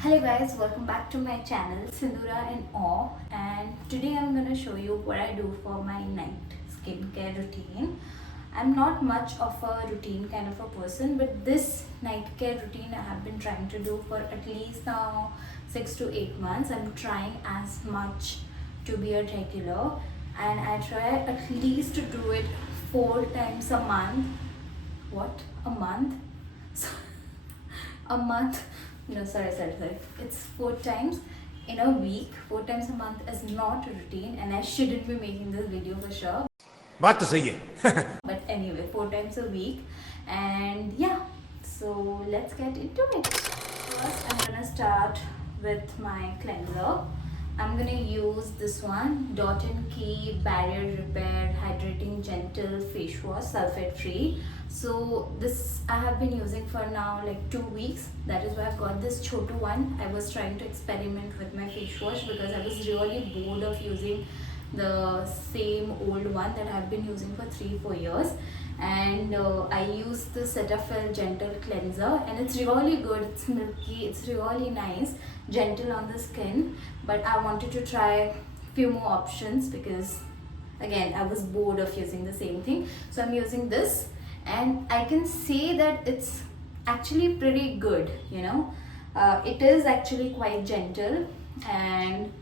Hello guys, welcome back to my channel Sindhura in Awe, and today I'm gonna show you what I do for my night skincare routine. I'm not much of a routine kind of a person, but this night care routine I have been trying to do for at least now 6 to 8 months. I'm trying as much to be a regular, and I try at least to do it 4 times a month. What? A month? A month? No, sorry. It's 4 times in a week. 4 times a month is not a routine, and I shouldn't be making this video for sure. बात तो सही है But anyway, 4 times a week, and yeah, so let's get into it. First, I'm gonna start with my cleanser. I'm gonna use this one, Dot and Key Barrier Repair Hydrating Gentle Face Wash, sulfate free. So this I have been using for now like 2 weeks. That is why I've got this chotu one. I was trying to experiment with my face wash because I was really bored of using the same old one that I've been using for 3-4 years. And I use the Cetaphil Gentle Cleanser, and it's really good. It's milky, it's really nice, gentle on the skin. But I wanted to try few more options because again I was bored of using the same thing. So I'm using this, and I can say that it's actually pretty good. It is actually quite gentle and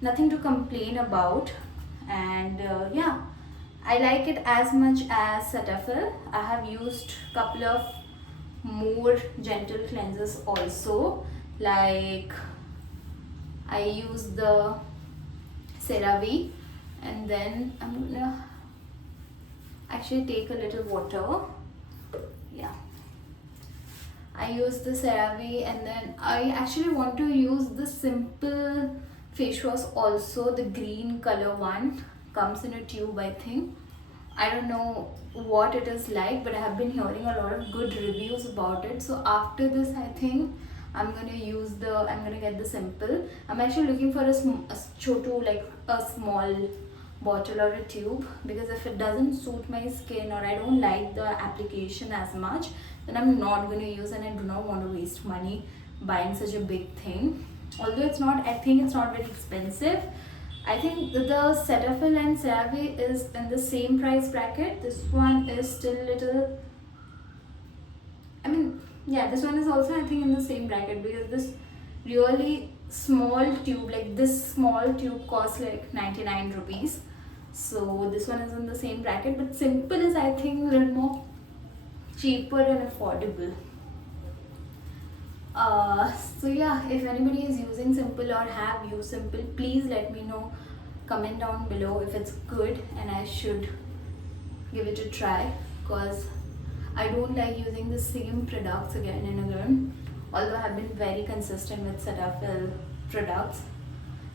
nothing to complain about. And yeah, I like it as much as Cetaphil. I have used couple of more gentle cleansers also, like I use the CeraVe, and then I'm gonna actually take a little water. Yeah, I use the CeraVe, and then I actually want to use the simple face wash also. The green color one comes in a tube, I think. I don't know what it is like, but I have been hearing a lot of good reviews about it. So after this, I think I'm gonna get the simple. I'm actually looking for a chotu, like a small bottle or a tube, because if it doesn't suit my skin or I don't like the application as much, then I'm not gonna use, and I do not want to waste money buying such a big thing. Although I think it's not very expensive. I think the Cetaphil and CeraVe is in the same price bracket. This one is still little, I mean, yeah, this one is also I think in the same bracket, because this really small tube, like this small tube costs like 99 rupees. So this one is in the same bracket, but simple is I think a little more cheaper and affordable. So yeah, if anybody is using simple or have used simple, please let me know, comment down below if it's good and I should give it a try, because I don't like using the same products again and again. Although I have been very consistent with Cetaphil products,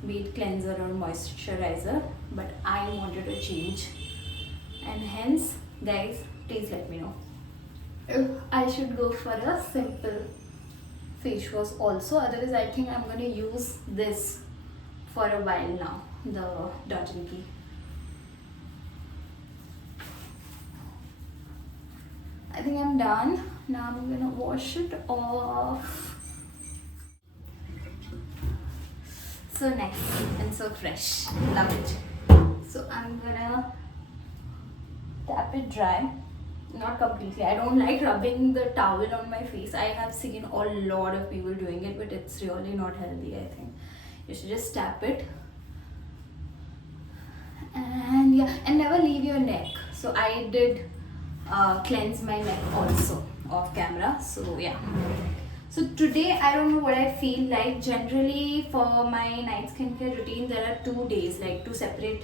be it cleanser or moisturizer, but I wanted to change, and hence guys, please let me know if I should go for a simple face wash also. Otherwise I think I'm gonna use this for a while now, the Dot and Key. I think I'm done. Now I'm gonna wash it off. So nice and so fresh. Love it. So I'm gonna tap it dry. Not completely. I don't like rubbing the towel on my face. I have seen a lot of people doing it, but it's really not healthy, I think. You should just tap it. And yeah, and never leave your neck. So I did cleanse my neck also off camera. So yeah. So today I don't know what I feel like. Generally for my night skincare routine there are 2 days, like 2 separate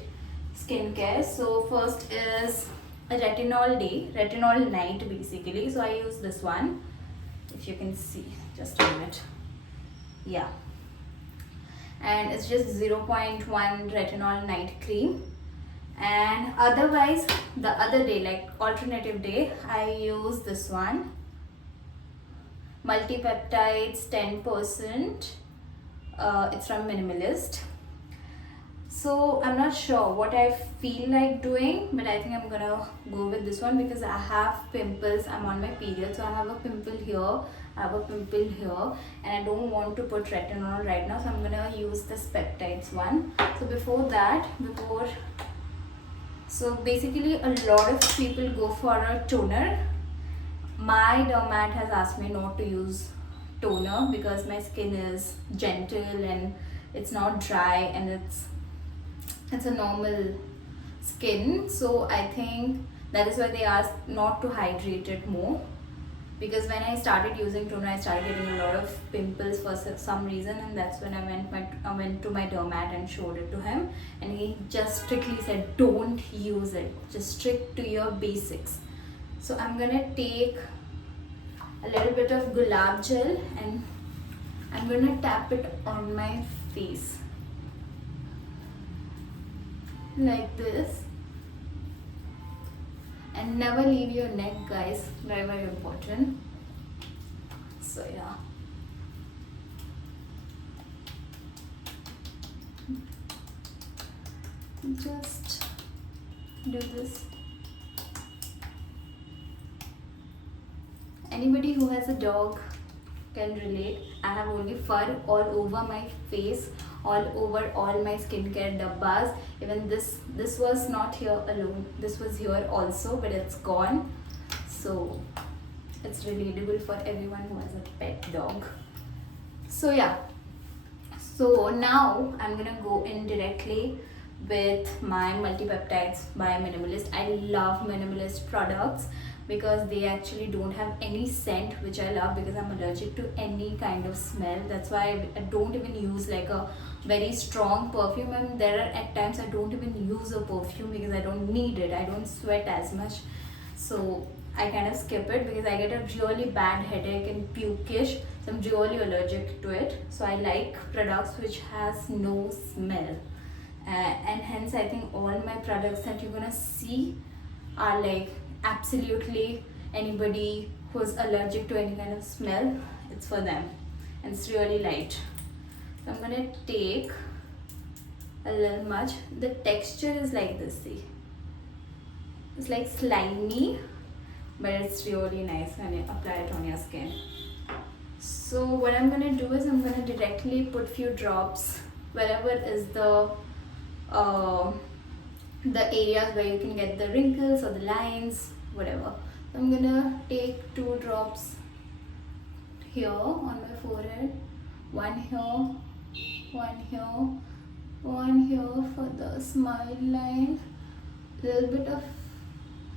skincare. So first is a retinol day, retinol night basically. So I use this one, if you can see, just a minute. Yeah, and it's just 0.1 retinol night cream. And otherwise the other day, like alternative day, I use this one, multipeptides 10%. It's from Minimalist. So I'm not sure what I feel like doing, but I think I'm gonna go with this one because I have pimples. I'm on my period, so I have a pimple here. I have a pimple here and I don't want to put retinol right now, so I'm gonna use this peptides one. So so basically a lot of people go for a toner. My dermat has asked me not to use toner because my skin is gentle and it's not dry and it's a normal skin. So I think that is why they asked not to hydrate it more, because when I started using toner I started getting a lot of pimples for some reason, and that's when I went to my dermat and showed it to him, and he just strictly said don't use it, just stick to your basics. So I'm gonna take a little bit of gulab gel and I'm gonna tap it on my face like this. And never leave your neck, guys, very very important. So yeah, just do this. Anybody who has a dog can relate. I have only fur all over my face, all over all my skincare dabbas. Even this was not here alone, this was here also, but it's gone. So it's relatable for everyone who has a pet dog. So yeah, so now I'm gonna go in directly with my multipeptides by Minimalist. I love Minimalist products because they actually don't have any scent, which I love because I'm allergic to any kind of smell. That's why I don't even use like a very strong perfume, and there are at times I don't even use a perfume because I don't need it. I don't sweat as much, so I kind of skip it because I get a really bad headache and pukeish, so I'm really allergic to it. So I like products which has no smell, and hence I think all my products that you're gonna see are like absolutely anybody who's allergic to any kind of smell, it's for them, and it's really light. So I'm gonna take a little much. The texture is like this, see, it's like slimy, but it's really nice when you apply it on your skin. So what I'm gonna do is I'm gonna directly put few drops wherever is the areas where you can get the wrinkles or the lines, whatever. So I'm gonna take 2 drops here on my forehead, one here, one here, one here for the smile line, little bit of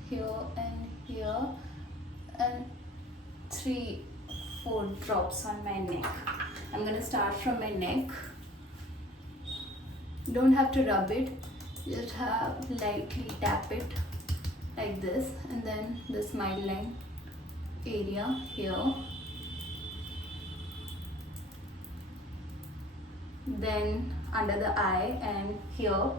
here and here, and 3-4 drops on my neck. I'm gonna start from my neck. Don't have to rub it, just have lightly tap it like this, and then the smile line area here, then under the eye and here,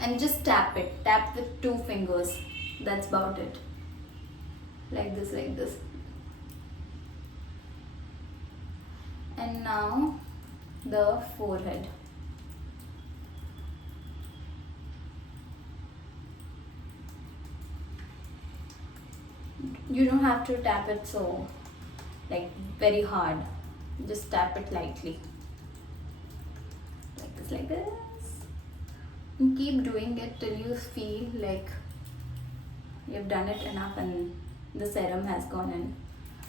and just tap it, tap with 2 fingers, that's about it, like this, like this. And now the forehead. You don't have to tap it so like very hard, just tap it lightly like this, like this, and keep doing it till you feel like you've done it enough and the serum has gone in.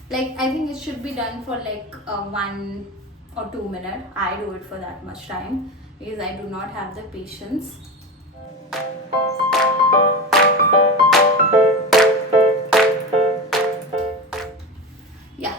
Like I think it should be done for like 1 or 2 minutes. I do it for that much time because I do not have the patience. Yeah,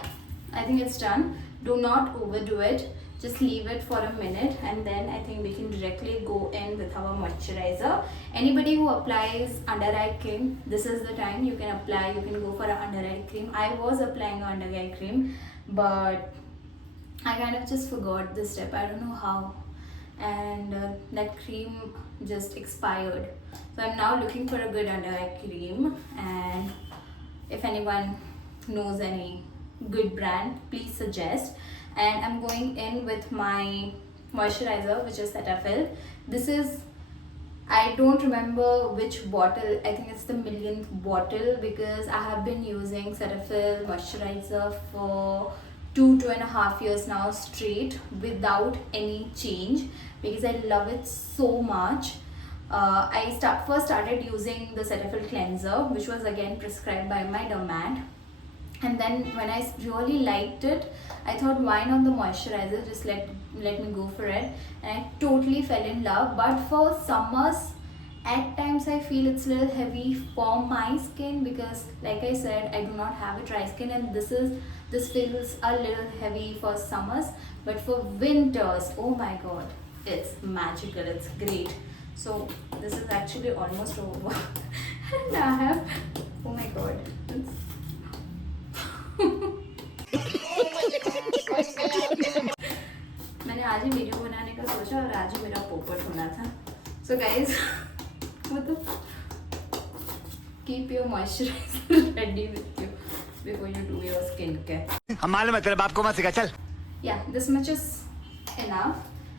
I think it's done. Do not overdo it. Just leave it for a minute, and then I think we can directly go in with our moisturizer. Anybody who applies under eye cream, this is the time you can apply. You can go for an under eye cream. I was applying an under eye cream, but I kind of just forgot this step. I don't know how, and that cream just expired. So I'm now looking for a good under eye cream, and if anyone knows any good brand, please suggest. And I'm going in with my moisturizer, which is Cetaphil. This is I don't remember which bottle. I think it's the millionth bottle because I have been using Cetaphil moisturizer for 2.5 years now straight without any change because I love it so much. I first started using the Cetaphil cleanser, which was again prescribed by my dermat, and then when I really liked it, I thought why not the moisturizer, just let me go for it, and I totally fell in love. But for summers at times I feel it's a little heavy for my skin because like I said, I do not have a dry skin, and this feels a little heavy for summers. But for winters, oh my god, it's magical, it's great. So this is actually almost over and I have, oh my god, मैंने आज ही video बनाने का सोचा और आज ही मेरा पोपट होना था. So guys, keep your moisturizer ready with you before you do your skincare. हम मालूम है तेरे बाप को मत सिखा चल. Yeah, this much is enough.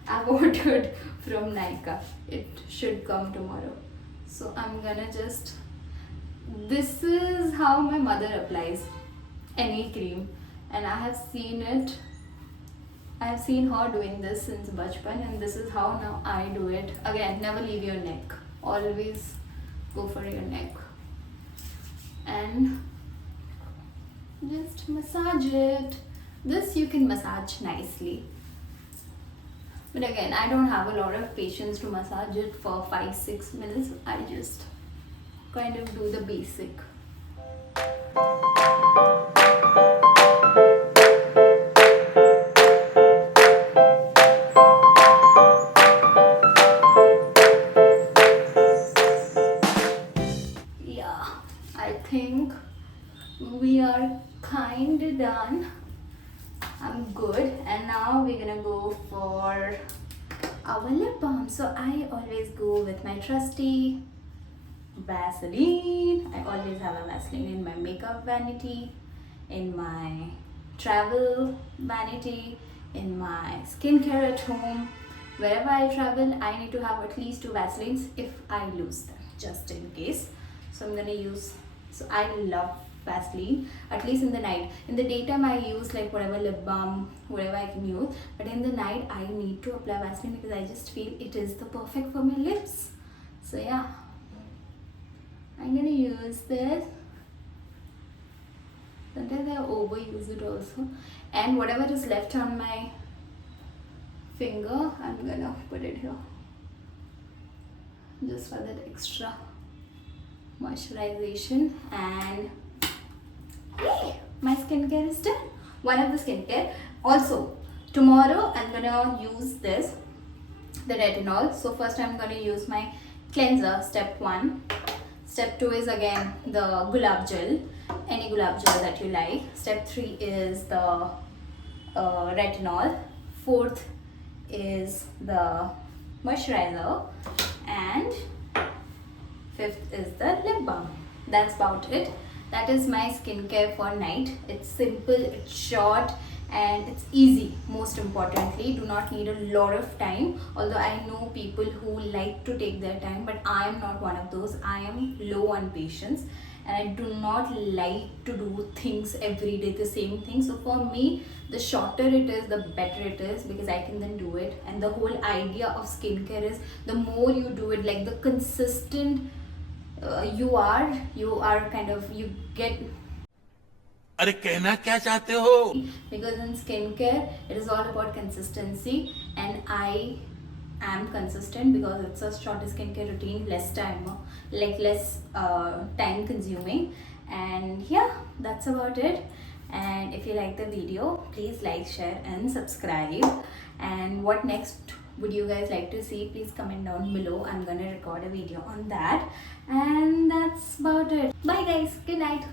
I've ordered from Nykaa. It should come tomorrow. So I'm gonna just, this is how my mother applies any cream, and I have seen her doing this since bachpan, and this is how now I do it. Again, never leave your neck, always go for your neck and just massage it. This you can massage nicely, but again, I don't have a lot of patience to massage it for 5-6 minutes. I just kind of do the basic. Yeah, I think we are kind of done. I'm good, and now we're gonna go for our lip balm. So I always go with my trusty Vaseline. I always have a Vaseline in my makeup vanity, in my travel vanity, in my skincare at home. Wherever I travel, I need to have at least 2 Vaselines if I lose them, just in case. So I'm gonna use, so I love Vaseline, at least in the night. In the daytime I use like whatever lip balm, whatever I can use, but in the night I need to apply Vaseline because I just feel it is the perfect for my lips. So yeah, I'm gonna use this. Sometimes I overuse it also, and whatever is left on my finger, I'm gonna put it here just for that extra moisturization. And hey, my skincare is done. One of the skincare. Also, tomorrow I'm gonna use this, the retinol. So first I'm gonna use my cleanser, step 1. Step 2 is again the gulab gel, any gulab gel that you like. Step 3 is the retinol. 4th is the moisturizer, and 5th is the lip balm. That's about it. That is my skincare for night. It's simple, it's short, and it's easy. Most importantly, do not need a lot of time, although I know people who like to take their time, but I am not one of those. I am low on patience, and I do not like to do things every day, the same thing. So for me, the shorter it is, the better it is, because I can then do it. And the whole idea of skincare is the more you do it, like the consistent you are kind of, you get. अरे कहना क्या चाहते हो? Because in skincare, it is all about consistency, and I am consistent because it's a short skincare routine, less time, less time consuming. And yeah, that's about it. And if you like the video, please like, share and subscribe. And what next would you guys like to see? Please comment down below. I'm gonna record a video on that. And that's about it. Bye guys, good night.